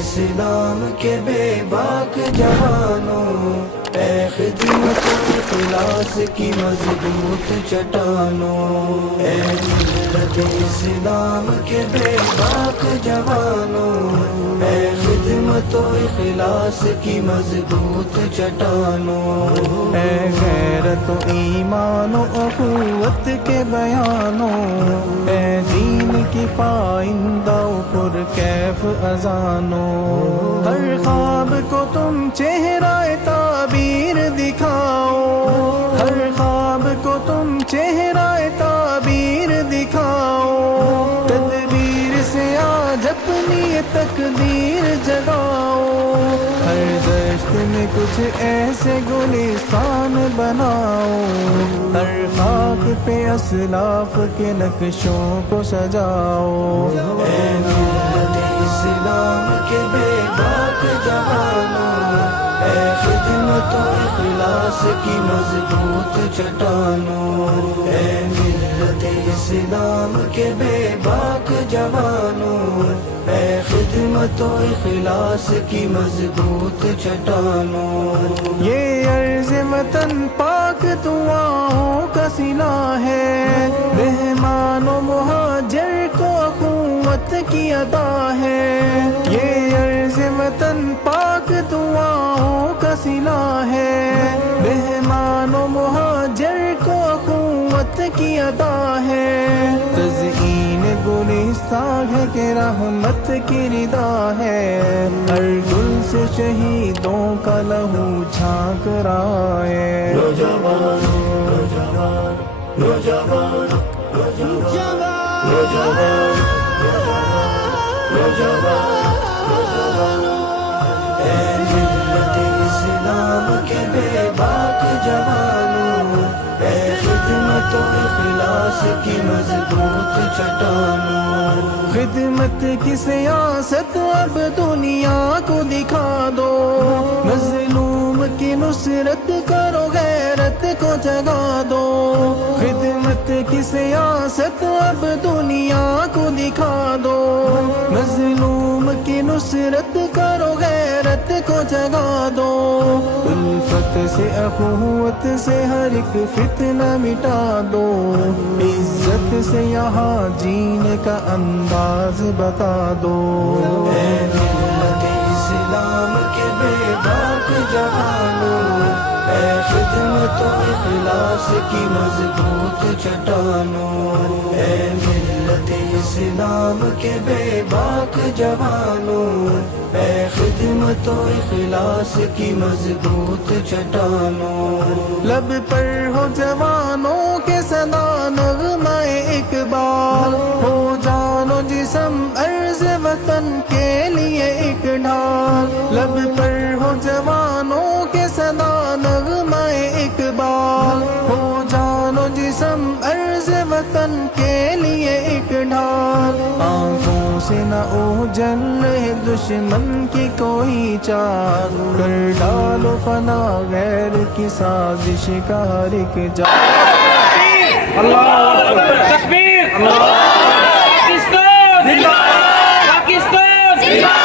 اسلام کے بے باک جوانوں، اے خدمت اخلاص کی مضبوط چٹانوں، اے ملت اسلام کے بے باک جوانوں، اے خدمت و اخلاص کی مضبوط چٹانوں، اے غیرت و ایمان و اخوت کے بیانوں، اے دین کی پائندہ و پرکیف اذانوں، ہر خواب کو تم چہرہ تعبیر دکھاؤ، ہر خواب کو تم چہرہ تعبیر دکھاؤ، تدبیر سے آج اپنی تقدیر جگاؤ، ہر دشت میں کچھ ایسے گلستان بناؤ، ہر خاک پہ اسلاف کے نقشوں کو سجاؤ، اے ملت اسلام کے بے باک جوانوں، اے خدمت و اخلاص کی مضبوط چٹانوں، اے ملت اسلام کے بے باک جوانوں، اے خدمت و اخلاص کی مضبوط چٹانوں، یہ عرض وطن پاک دعاؤں کا صلہ ہے، مہمان و مہاجر کو اخوت کی ادا ہے، یہ عرض وطن پاک دعاؤں کا صلہ ہے، مہمان و مہاجر کو اخوت کی ادا ہے، تزئین گلستان ہے کہ رحمت کی رضا ہے، ہر گل سے شہیدوں کا لہو جھانک رہا ہے، نوجوان نوجوان نوجوان نوجوان نوجوان نوجوان، اے ملت اسلام کے بے باک جوانوں، اے خدمت و اخلاص کی مضبوط چٹانوں، خدمت کی سیاست اب دنیا کو دکھا دو، مظلوم کی نصرت کرو غیرت کو جگا دو، خدمت کی سیاست اب دنیا کو دکھا دو، مظلوم کی نصرت کرو غیرت کو جگا دو، الفت سے اخوت سے ہر ایک فتنہ مٹا دو، عزت سے یہاں جینے کا انداز بتا دو، اے ملت اسلام کے بے باک جوانوں، اے خدمت و اخلاص کی مضبوط چٹانوں، اے ملت اسلام کے بے باک جوانوں، اے خدمت و اخلاص کی مضبوط چٹانوں، لب پر ہو جوانوں کے صدا نغمہ اقبال، ہو جان و جسم عرض وطن کے لیے ایک ڈھال، لب پر ہو جوانوں کے صدا نغمہ اقبال، ہو جان و جسم عرض وطن کے لیے ایک ڈھال، آنکھوں سے نہ اوجھل رہے دشمن کی کوئی چال، کر ڈالو فنا غیر کی سازش کا ہر ایک جال، تکبیر! پاکستان! پاکستان!